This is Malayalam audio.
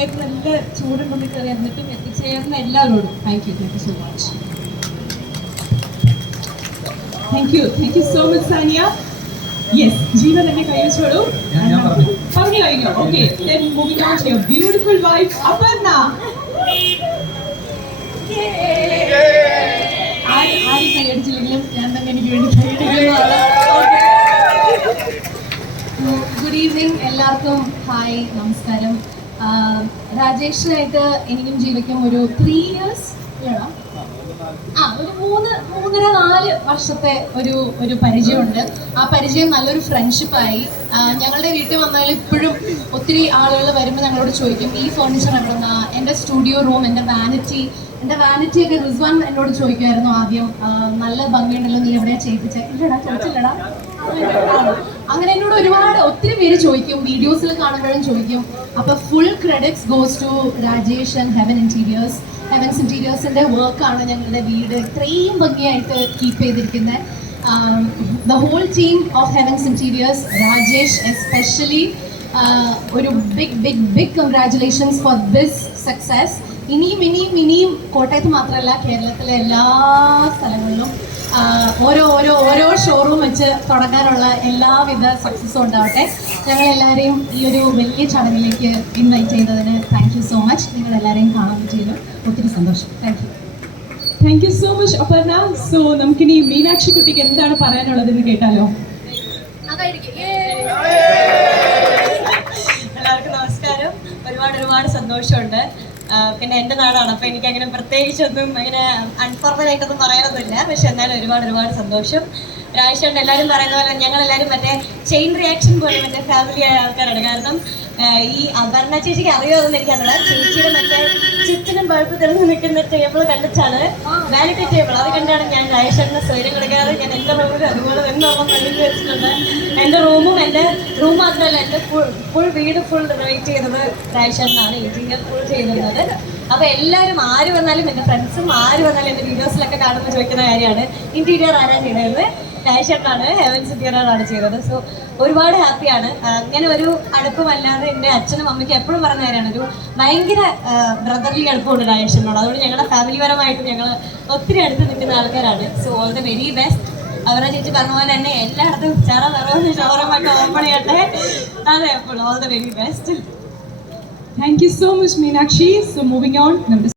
സമയത്ത് നല്ല ചൂടുണ്ടെന്ന് കയറി എന്നിട്ടും എത്തിച്ചേർന്ന എല്ലാവരോടും thank you thank you so much thank you thank you so much Sania. Yes Jeevan എന്നെ കൈവച്ചോളൂ. പറഞ്ഞു. കഴിഞ്ഞോ. Okay moving on to beautiful wife Aparna. ആരും ആരും കൈയടിച്ചില്ലെങ്കിലും ഞാൻ തന്നെ എനിക്ക് വേണ്ടി കൈയടിക്കുന്നതാണ് ഗുഡ് ഈവനിങ് എല്ലാവർക്കും. ഹായ് നമസ്കാരം. ആഹ് രാജേഷിനായിട്ട് എനിക്കും ജീവിക്കും ഒരു ത്രീ ഇയേഴ്സ് ആ ഒരു മൂന്ന് മൂന്നര നാല് വർഷത്തെ ഒരു ഒരു പരിചയമുണ്ട്. ആ പരിചയം നല്ലൊരു ഫ്രണ്ട്ഷിപ്പായി ഞങ്ങളുടെ വീട്ടിൽ വന്നാൽ ഇപ്പോഴും ഒത്തിരി ആളുകൾ വരുമ്പോൾ ഞങ്ങളോട് ചോദിക്കും ഈ ഫർണിച്ചർ എവിടെ എന്റെ സ്റ്റുഡിയോ റൂം എന്റെ വാനിറ്റി എന്റെ വാനിറ്റി ഒക്കെ റിസ്വാൻ എന്നോട് ചോദിക്കുമായിരുന്നു ആദ്യം. നല്ല ഭംഗിയുണ്ടല്ലോ നീ എവിടെയാ ചെയ്യിപ്പിച്ചേ? ഇല്ലടാ ചോദിച്ചില്ലടാ. അങ്ങനെ എന്നോട് ഒരുപാട് ഒത്തിരി പേര് ചോദിക്കും വീഡിയോസിൽ കാണുമ്പോഴും ചോദിക്കും. അപ്പൊ full credits goes to Rajesh and Heaven Interiors Heavens ഇന്റീരിയേഴ്സിന്റെ വർക്കാണ് ഞങ്ങളുടെ വീട്. ഇത്രയും ഭംഗിയായിട്ട് കീപ്പ് ചെയ്തിരിക്കുന്നത് the whole team of Heavens Interiors Rajesh especially ഒരു big big big congratulations for this success ഇനിയും ഇനിയും ഇനിയും കോട്ടയത്ത് മാത്രമല്ല കേരളത്തിലെ എല്ലാ സ്ഥലങ്ങളിലും ഓരോ ഓരോ ഓരോ ഷോറൂം വെച്ച് തുടങ്ങാനുള്ള എല്ലാവിധ സക്സസ്സും ഉണ്ടാവട്ടെ. ഞങ്ങൾ എല്ലാവരെയും ഈ ഒരു വലിയ ചടങ്ങിലേക്ക് ഇൻവൈറ്റ് ചെയ്തതിന് താങ്ക് യു സോ മച്ച് നിങ്ങൾ എല്ലാവരെയും കാണാൻ പറ്റിയതിൽ ഒത്തിരി സന്തോഷം. Thank you thank you so much Aparna so നമുക്കിനി മീനാക്ഷി കുട്ടിക്ക് എന്താണ് പറയാനുള്ളതെന്ന് കേട്ടാലോ? എല്ലാവർക്കും നമസ്കാരം. ഒരുപാട് ഒരുപാട് സന്തോഷമുണ്ട്. പിന്നെ എന്റെ നാടാണ്. അപ്പോൾ എനിക്ക് അങ്ങനെ പ്രത്യേകിച്ചൊന്നും അങ്ങനെ അൺഫോർമൽ ആയിട്ടൊന്നും പറയാനൊന്നുമില്ല. പക്ഷെ എന്നാലും ഒരുപാട് ഒരുപാട് സന്തോഷം. രാജേഷ് എല്ലാവരും പറയുന്ന പോലെ ഞങ്ങൾ എല്ലാവരും മറ്റേ ചെയിൻ റിയാക്ഷൻ പോലെ മറ്റേ ഫാമിലി ആയ ആൾക്കാരാണ്. കാരണം ഈ അപർണ ചേച്ചിക്ക് അറിയോ എന്ന് എനിക്കറിയില്ല ചേച്ചിയുടെ മറ്റേ ചുറ്റിനും ബൾബ് തെളിഞ്ഞു നിൽക്കുന്ന ടേബിൾ കണ്ടിച്ചാണ് വാലിറ്റി ടേബിൾ അത് കണ്ടാണ് ഞാൻ രാജേഷേട്ടന് സ്വയം കൊടുക്കാതെ ഞാൻ എന്റെ റൂമിൽ അതുപോലെ തന്നെ എഴുതി വെച്ചിട്ടുണ്ട്. എന്റെ റൂമും എന്റെ റൂം മാത്രമല്ല എന്റെ ഫുൾ ഫുൾ വീട് ഫുൾ റിനോവേറ്റ് ചെയ്തത് രാജേഷേട്ടനാണ്. ഇന്ത്യ ഫുൾ ചെയ്തിരുന്നത്. അപ്പൊ എല്ലാവരും ആര് വന്നാലും എന്റെ ഫ്രണ്ട്സും ആര് വന്നാലും എന്റെ വീഡിയോസിലൊക്കെ കാണുമ്പോൾ ചോദിക്കുന്ന കാര്യമാണ്. ഇന്റീരിയർ ആരാ ചെയ്തത് രാജേഷേട്ടനാണ് ഹെവൻസ് ഇന്റീരിയറാണ് ചെയ്തത്. സോ ഒരുപാട് ഹാപ്പിയാണ് അങ്ങനെ ഒരു അടുപ്പമല്ലാതെ എന്റെ അച്ഛനും അമ്മയ്ക്കും എപ്പോഴും പറഞ്ഞ കാര്യമാണ്. ഒരു ഭയങ്കര ബ്രദർലി അടുപ്പമുണ്ട് രാജേഷനോട് അതുകൊണ്ട് ഞങ്ങളുടെ ഫാമിലിപരമായിട്ട് ഞങ്ങൾ ഒത്തിരി അടുത്ത് നിൽക്കുന്ന ആൾക്കാരാണ്. So all the very best അവരെ ചേച്ചി പറഞ്ഞ പോലെ തന്നെ എല്ലായിടത്തും ചറ നിറവും ഷോറൂമൊക്കെ ഓപ്പൺ ചെയ്യട്ടെ. അതെ അപ്പോൾ all the very best thank you so much Meenakshi so moving on